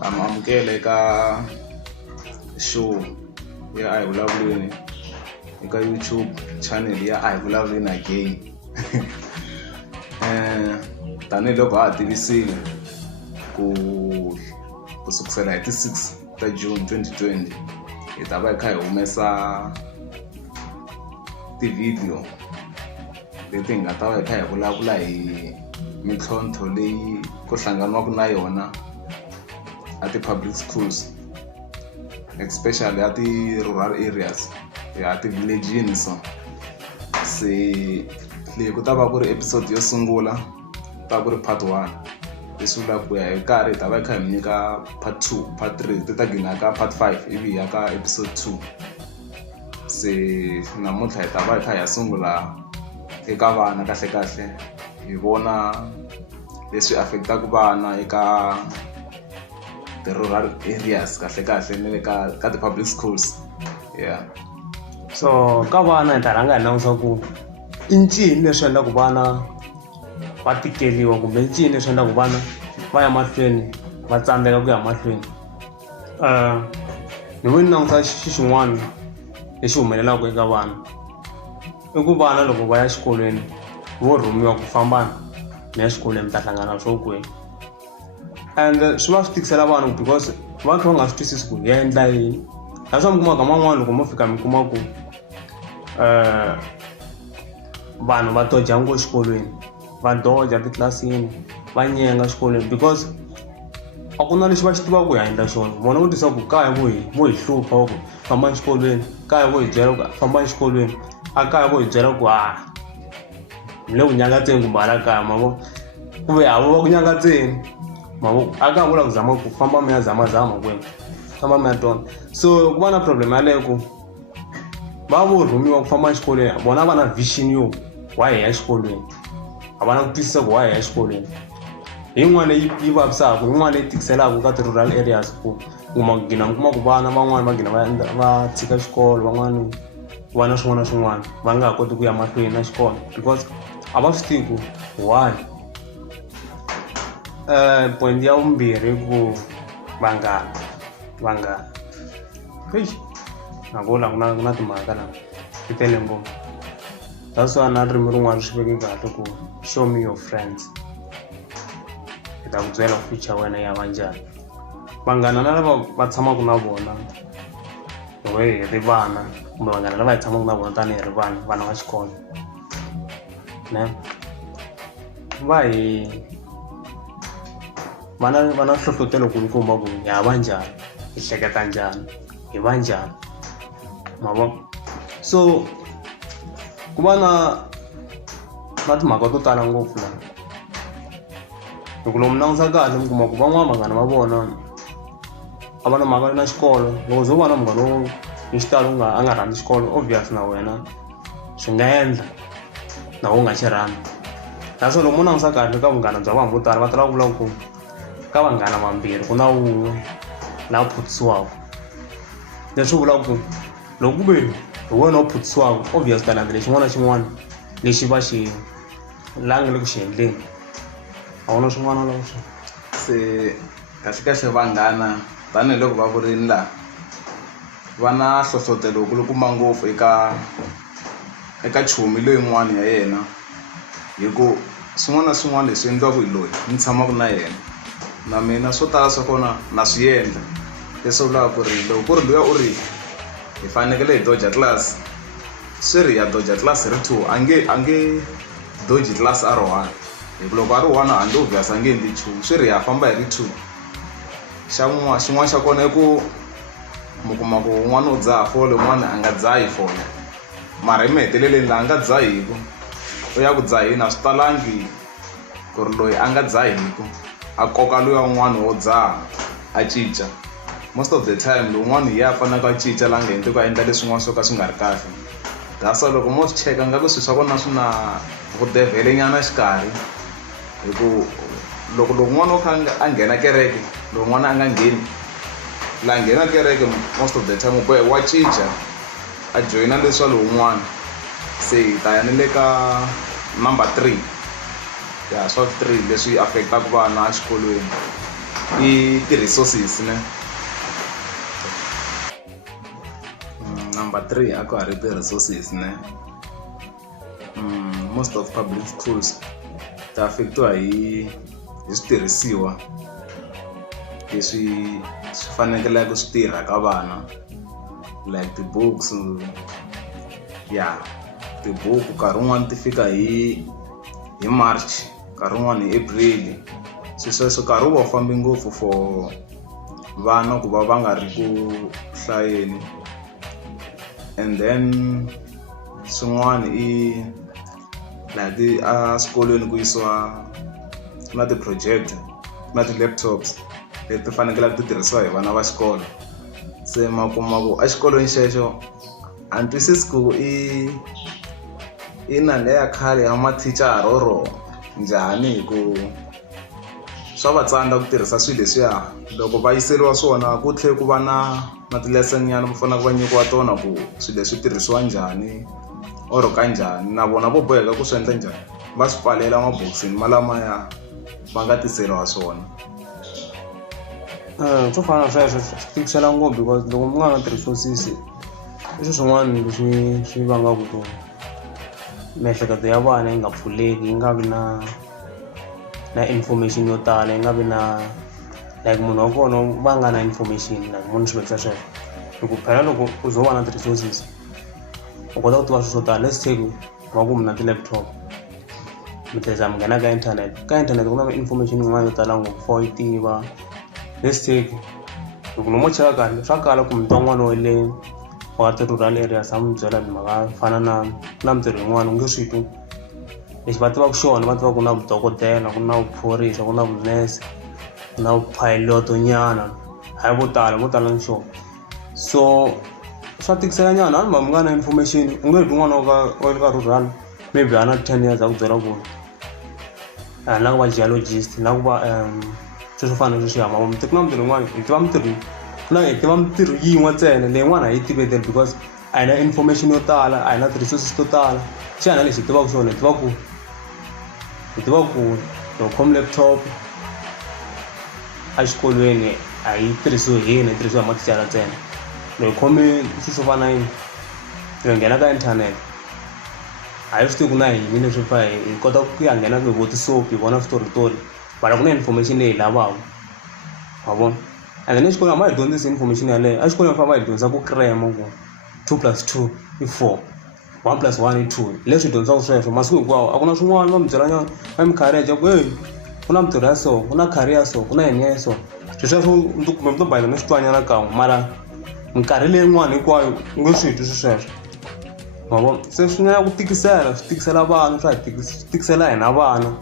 amukele ka show ya Ahivulavuleni eka YouTube channel ya Ahivulavuleni again. Tanihiloko ha tivisile ku sukusela hi ti 6 ta June 2020 hi ta va hi kha hi humesa ti-video leti hi nga ta va hi kha hi vulavula hi mitlhontlho leyi ku hlanganiwaka na yona at ti-public schools, especially at ti-rural areas, ya ti-villageni. So se leyi ku ta va ku ri episode yo sungula, ta ku ri part 1. Leswi vulaka ku ya hi karhi hi ta va hi kha hi mi nyika part 2, part 3, ti ta gina ka part 5 ivi ya ka episode 2. Se namuntlha hi ta va hi kha hi ya sungula eka vana kahle hi vona leswi affectaka vana eka the-rural areas kahle na le ka ti-public schools. Yeah. So ka vana hi ta rhanga hi langutisa ku i ncini leswi endlaku vana va tikeliwa kumbe ncini leswi endlaku vana va ya mahlweni va tsandzeka ku ya mahlweni. Ni voni langutisa xin'wana lexi humelelaka eka vana i ku vana loko va ya xikolweni vo rhumiwa ku famba mi ya xikolweni mi ta hlangana swo kwini, and swi va swi tikisela vana because va kha va nga swi twisisi ku hi endla yini. Naswona mi kumaka man'wani loko mo fika mi kuma ku vanhu va doja ngopfu xikolweni, va doja titlilasini, va nyenga xikolweni because a ku na lexi va xi tivaka ku hi endla xona. Vona vo tisa ku kaya vo hi hlupha ku famba xikolweni, kaya vo hi byela ku famba xikolweni, a kaya vo hi byela ku mi le ku nyangatseni kumbe hala kaya mavo kuve havo va ku nyangatseni mavo a kaya vula ku zama ku famba mi ya zamazama kwenu, famba mi ya tona. So ku va na problem yaleyo ku va vo rhumiwa ku famba xikolweni, vona va na vision yo wa hi ya xikolweni, a va na ku twisisa ku wa hi ya xikolweni. Hi yin'wana leyi yi vavisaka, yin'wana leyi tikiselaka ka ti-rural areas ku kuma ku gina mi kuma ku vana van'wani va gina va tshika xikolo, van'wani va na swin'wana na swin'wana va nga ha koti ku ya mahlweni na xikolo because a va swi tivi ku why. Point ya vumbirhi ku vanghana na vula ku na timhaka laha ti tele ngopfu. That's why na ririmi rin'wana swi veke kahle ku show me your friends, hi ta ku byela future wena ya va njhani. Vanghana na lava va tshamaka na vona loko hi ri vana kumbe vanghana lava hi tshamaka na vona tanihi ri vana va xikolo ne va na nhlohlotelo kulukumba ku hi hava njhani, hi hleketa njhani, hi va njhani mavona. So ku va na timhaka to tala ngopfu laha. Loko lomu langutisa kahle mi kuma ku van'wana vanghana va vona a va na mhaka na xikolo. Loko zo va na munghana wo hi xitalo a nga rhandzi xikolo, obvious na wena swi nga endla na wo nga xi rhandzi. Naswona loko mo langutisa kahle ka vunghana bya vanhu vo tala va tala ku vula ku ka vanghana vambirhi ku na wun'we laha phutsisiwaka. Leswi vulaka ku loko ku ve hi wena wo phutsisiwaka, obvious ta landzela xin'wana na xin'wana lexi va xi langi le ku xi endleni. A wu na swin'wana leswi Se kahle vanghana tanihiloko va vurini laha va na hlohlotelo kulukumba ngopfu eka chomi leyin'wana ya yena, hi ku swin'wana na swin'wana leswi endliwaka hi loyi ni tshamaka na yena, na mina swo tala swa kona na swi endla. Leswi vulaka ku ri loko ku ri luya u ri hi fanekele hi doja class, swi ri ya doja class ri 2, a nge doji class a ri 1. Hi ku loko a ri 1 handle obvious a nge endli nchumu, swi ri ha famba hi ri 2. Xin'wana xa kona i ku mi kuma ku un'wana u dzaha fole, un'wana a nga dzahi fole, mara emaheteleleni laha a nga dzahiku u ya ku dzaheni a swi talangi ku ri loyi a nga dzahiku a koka luya un'wana wo dzaha a cinca. Most of the time lowun'wana hi ya fanaka a cinca laha nga ku a endla leswin'wana swo ka swi nga ri kahle. That's why loko mo swi cheka nga ku swilo swa kona swi na vudevhelenyana xikarhi, hi ku loko lowun'wana wo kha a nghena kereke lowun'wana a nga ngheni, laha nghena kereke most of the time wa cinca a joyina leswa lowun'wana. Se hi ta ya ni le ka number 3 ya swa 3 leswi affectaka vana exikolweni. i ti-resources ne. Number 3 a ku hari ti-resources ne. Most of public schools ta affectiwa hi switirhisiwa leswi swi fanekeleke swi tirha ka vana, like ti-books, tibuku nkarhi wun'wani ti fika hi March, nkarhi wun'wani hi April. Sweswo nkarhi wu va fambi ngopfu for vana ku va nga ri ku hlayeni. And then swin'wana i like a swikolweni ku yisiwa na ti-project na ti-laptops leti fanekele ti tirhisiwa hi vana va xikolo. Se makuma ku a xikolweni xexo a ni twisisi ku i na leya khale ya mathicara or njhani, hi ku swa va tsandza ku tirhisa swilo leswiya. Loko va yiseriwa swona ku tlhela ku va na ti-lesson nyana va fanele va nyikiwa tona ku swilo leswi tirhisiwa njhani or ka njhani, na vona vo boheka ku swi endla njhani, va swi pfalela mabokisini malamaya va nga tiseriwa swona. Swo fana na sweswo swi tikisela ngopfu because loko mi nga na ti-resources i swilo swin'wana leswi swi vangaka ku miehleketo ya vana yi nga pfuleki, yi nga vi na information yo tala, yi nga vi na like munhu wa kona va nga na information like munhu swi vekisa sweswo. Loko phela loko u zo va na ti-resources u kota ku tiva swilo swo tala. Let's take va ku mi na ti-laptop, mi tirhisa mi nghena ka internet ku na information yin'wana yo tala ngopfu for yi tiva. Let's take loko no mo cheka kahle swa kala ku mi twa n'wana wa le wa ti-rural areas a mi byela mhaka fana na mintirho yin'wana u nge swi twi. Lexi va tivaka xona va tiva ku na vudokodela, ku na vuphorisa, ku na vunese, ku na vupiloto nyana, hayi vo tala ni xona. So swa tikisela nyana a ni mi nga na information u nge twi n'wana wa le ka rural maybe a na 10 years a ku byela ku a na ku va geologist, na ku va swilo swo fana na leswi hamba mi ku na mintirho yin'wana hi tiva mintirho yin'we ntsena leyin'wana a yi tiveteli because a hi na information yo tala, a hi na ti-resources to tala. Xana lexi hi tivaka xona hi tiva ku loko khome laptop a xikolweni a yi tirhisiwi hi hina, yi tirhisiwa hi mathicara ntsena. Loko khome swilo swo fana yini yo nghena ka internet a yi swi tivi ku na yini leswi fa hi kota ku ya nghena ku hi vo ti-soap hi vona switoritori mara ku na information leyi hi lavaka wa vona. And then exikolweni a ma hi dyondzisi information yaleyo. A xikolweni fa va hi dyondza ku krema ku 2 plus 2 i 4, 1 plus 1 i 2. Leswi hi dyondzaka sweswo masiku hinkwawo a ku na swin'wana va mi byela nyana va mi khareja ku ku na mintirho ya so, ku na career ya so, ku na yini ya so. Sweswo mi to bayila mi swi twanyana kan'we mara minkarhi leyin'wana hinkwayo u nge swi twi sweswo wa vona. Se swi nga ku tikisela vana, swa hi tikisela hina vana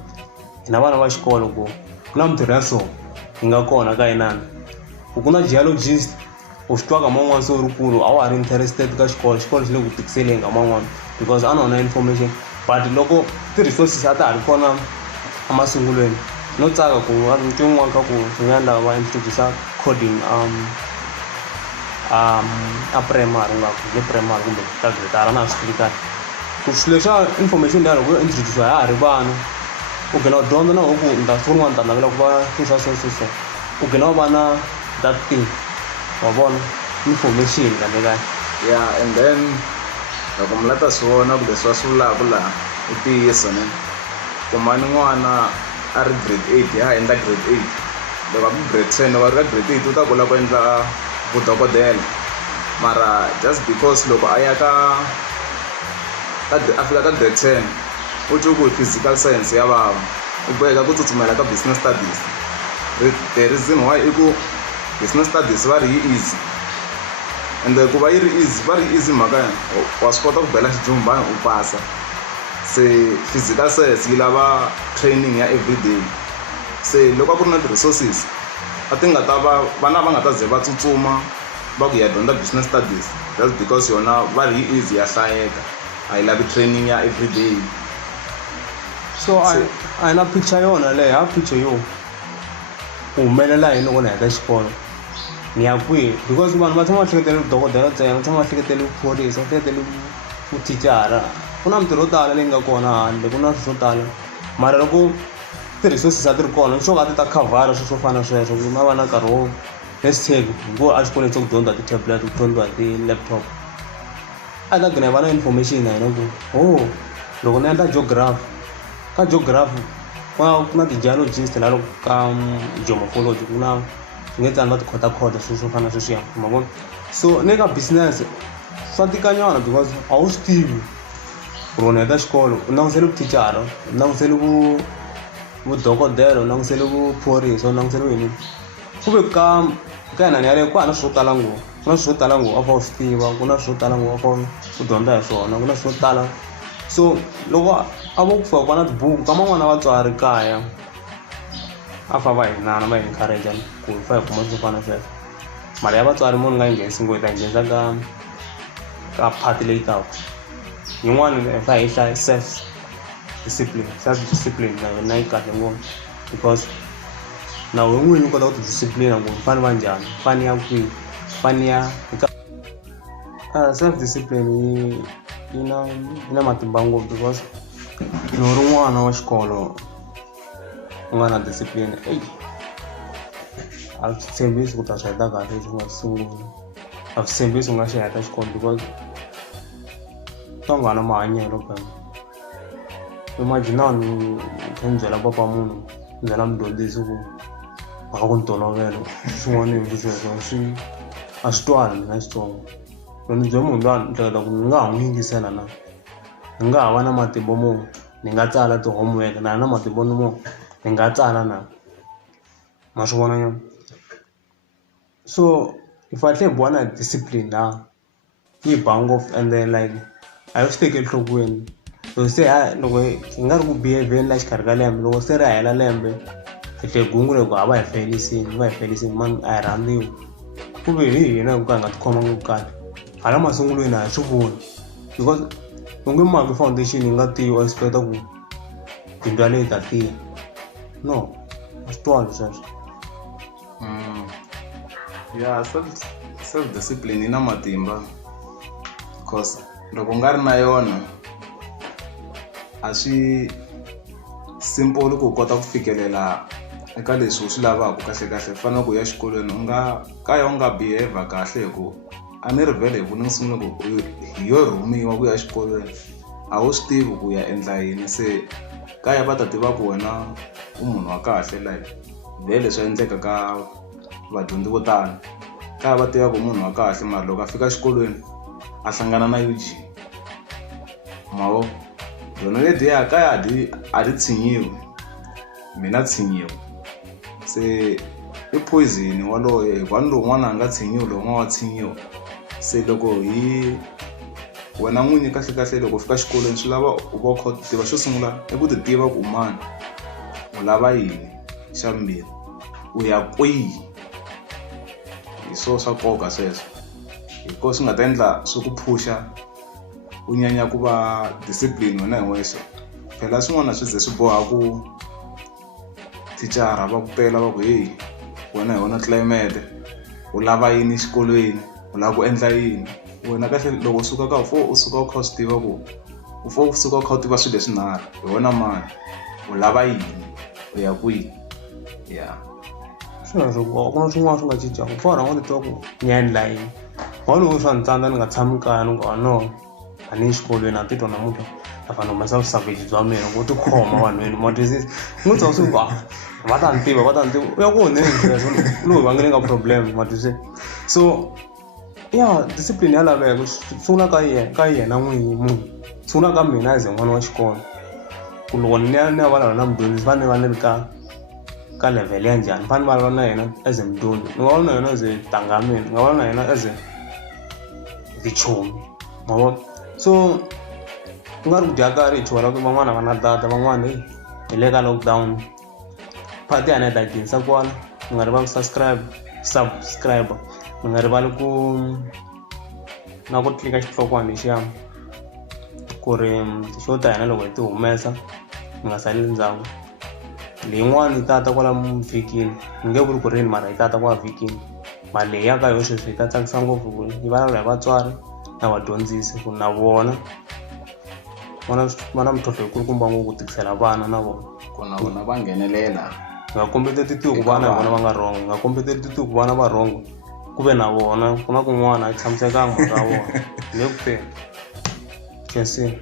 va xikolo ku na mintirho ya so yi nga kona ka yinani. Ku na geologist u swi twaka man'wana se u ri kulu a wa ha ri interested ka xikolo xi le ku tikiseleni ka man'wana because a na information. But loko ti-resources a ta ha ri kona emasungulweni no tsaka ku a ri ntivo wun'wana ka ku swi nga endla va introduce coding a primary le primary kumbe ka grade na swi tivi kahle ku swilo leswa information leya loko yo introduce ha ha ri vana u gina u dyondza na ku nda swi n'wana ta navela ku va swilo swa u gina u va na that thing wa vona information kahle. And then loko mi la ta swi vona ku leswi va swi vulaka laha i ntiyiso ne. Kumani n'wana a ri grade 8 ya endla grade 8, loko a ku grade 10 va ri ka grade 8 u ta kula ku endla vudokodela mara just because loko a ya a fika ka grade 10 u twi ku physical science ya vava u boheka ku tsutsumela ka business studies. The reason why i ku business studies va ri yi easy and ku va yi ri easy mhaka wa swi kota ku bela xijumbani u pasa. Se physical science yi lava training ya everyday. Se loko a ku ri na ti-resources a ti nga ta vana va nga ta ze va tsutsuma va ku ya dyondza business studies just because yona va ri yi easy ya hlayeka a yi lavi training ya everyday. So a hi na picture yona leyi, ha picture yo ku humelela yini loko ni heta xikolo ni ya kwihi because vanhu va tshama va hleketele vudokodela ntsena, va tshama va hleketele vuphorisa, va hleketele vuthicara. Ku na mintirho yo tala leyi nga kona handle, ku na swilo swo tala mara loko ti-resources a ti ri kona swo ka ti ta khavhara swo fana sweswo ku ma va na nkarhi wo let's take go a xikolweni ku dyondza ti-tablet ku dyondziwa ti-laptop a ta gina hi va na information na hina ku loko ni endla geography ka geography ku na ti-geologist la loko ka geomorphology ku na swi nge tsani va tikhotakota swo fana sweswiya ma vona so ni ka business swa tikanyana because a wu swi tivi ku ri heta xikolo u langutisele vutichara u langutisele vudokodela u langutisele vuphorisa u langutisele yini ku ve ka hina ni yaleyo ku hana swo tala ngopfu ku na swo tala ngopfu a fa u swi tiva ku na swo tala ngopfu a fa u dyondza hi swona ku na swo tala so loko a vo ku fika ku va na tibuku ka man'wana vatswari kaya a fa va hi nana va hi encourage ku hi fa hi kuma swo fana sweswo mali ya vatswari munhu nga yi nghenisi ngopfu ta nghenisa ka phati leyi taka yin'wana fa hi hlaya self discipline na yi kahle ngopfu because na we n'winyi u kota ku ti-disciplina ku fane va njhani fane ya kwihi fane ya self discipline yi na matimba ngopfu because loko ri n'wana wa xikolo u nga na discipline a swi tshembisi ku ta swi heta kahle leswi nga sungula a swi tshembisi u nga xi heta xikolo because swa nga na mahanyelo kaya imaginani ni byela papa munhu ni byela mudyondzisi ku maka ku ni tolovela swin'wana hi sweswo a swi twani mina xitsongo loko ni byela munhu loyi ni hleketa ku ni nga ha n'wi yingisela na ni nga ha va na matimba mo ni nga tsala ti-homework na matimba mo ni nga tsala na ma swi vona nyana so hi fahle hi boha na discipline yi ba ngopfu and then like a yi swi tekeli enhlokweni loko se loko hi nga ri ku behaveni la xikarhi ka lembe loko se ri hela lembe hi hle gungu loko a va hi felisini mani a hi rhandziwi ku ve hi hina ku ka hi nga tikhomangi kahle hala masungulweni a hi swi voni because loko i maki foundation yi nga tiyi u expecta ku bindzu yaleyi ta tiya no a swi twali sweswo ya self discipline yi na matimba because loko u nga ri na yona a swi simple ku u kota ku fikelela eka leswi u swi lavaka kahle fanele ku ya xikolweni u nga behave kahle hikuva a ni ri vhele hi voni ni sungula ku hi yo rhumiwa ku ya xikolweni a wu swi tivi ku ya endla yini se kaya va ta tiva ku wena u munhu wa kahle like vhele swi endleka ka vadyondzi vo tala kaya va tiva ku munhu wa kahle mara loko a fika xikolweni a hlangana na UG mavo yona lediya kaya a ri tshinyiwi mina tshinyiwa se i poison waloye vanhu lowun'wana a nga tshinyiwi lowun'wana wa tshinyiwa se loko wena n'winyi kahle loko u fika xikolweni swi lava u va u kha u tiva xo sungula i ku ti tiva ku mani u lava yini xa vumbirhi u ya kwihi hi swo swa nkoka sweswo hikuva swi nga ta endla swi ku phusha u nyanya ku va discipline wena hi wexe phela swin'wana swi ze swi boha ku thicara va ku pela va ku heyi wena hi wona climate u lava yini xikolweni u lava ku endla yini wena kahle loko u suka u suka u kha u swi tiva ku u suka u kha u tiva swilo leswinharhu hi wona mani u lava yini u ya kwihi ya sweswo ku na swin'wana swi nga cincaka ku fana n'wana tiva ku ni ya endla yini loko swa ni tsandza ni nga tshami kaya ni ku no a ni xikolweni a titwa namuntlha a fanele humesa vusavage bya mina ku tikhoma vanhwini ma twisisi n'wi twa swi ku va ta ni tiva u ya ku onheni sweswo loyi va nge nga problem ma twisisi so ya discipline ya laveka sungula ka yena n'winyi munhu sungula ka mina as n'wana wa xikolo ku loko ni ya vulavula na mudyondzisi fane va ni ri ka level ya njhani fane vulavula na yena as mudyondzi ni nga vulavula na yena as tangamini ni nga vulavula na yena as tichomi ma vona so ku nga ri ku dya karhi hi chuha ku van'wana va na data van'wana hi le ka lockdown phati ya na yi ta ginisa kwala mi nga rivali subscribe mi nga rivali na ku tlika xithlokwana lexiya ku ri xo ta hina loko hi ti humesa mi nga saleli ndzhaku leyin'wana yi tata kwala vhikini ni nge vuli ku rini mara yi tata kwala vhikini mali leyi ya ka yo sweswi yi ta tsakisa ngopfu ku yi vulavula hi vatswari na vadyondzisi ku na vona va na mintlhontlho yi kulukumba ngopfu ku tikisela vana na vona ku na vona va nghenelela nga kombeteli titivi ku vana hi vona va nga wrong nga kombeteli titivi ku vana va wrong ku ve na vona ku na kun'wana a yi tshamisekanga mhaka ya vona le ku teni can see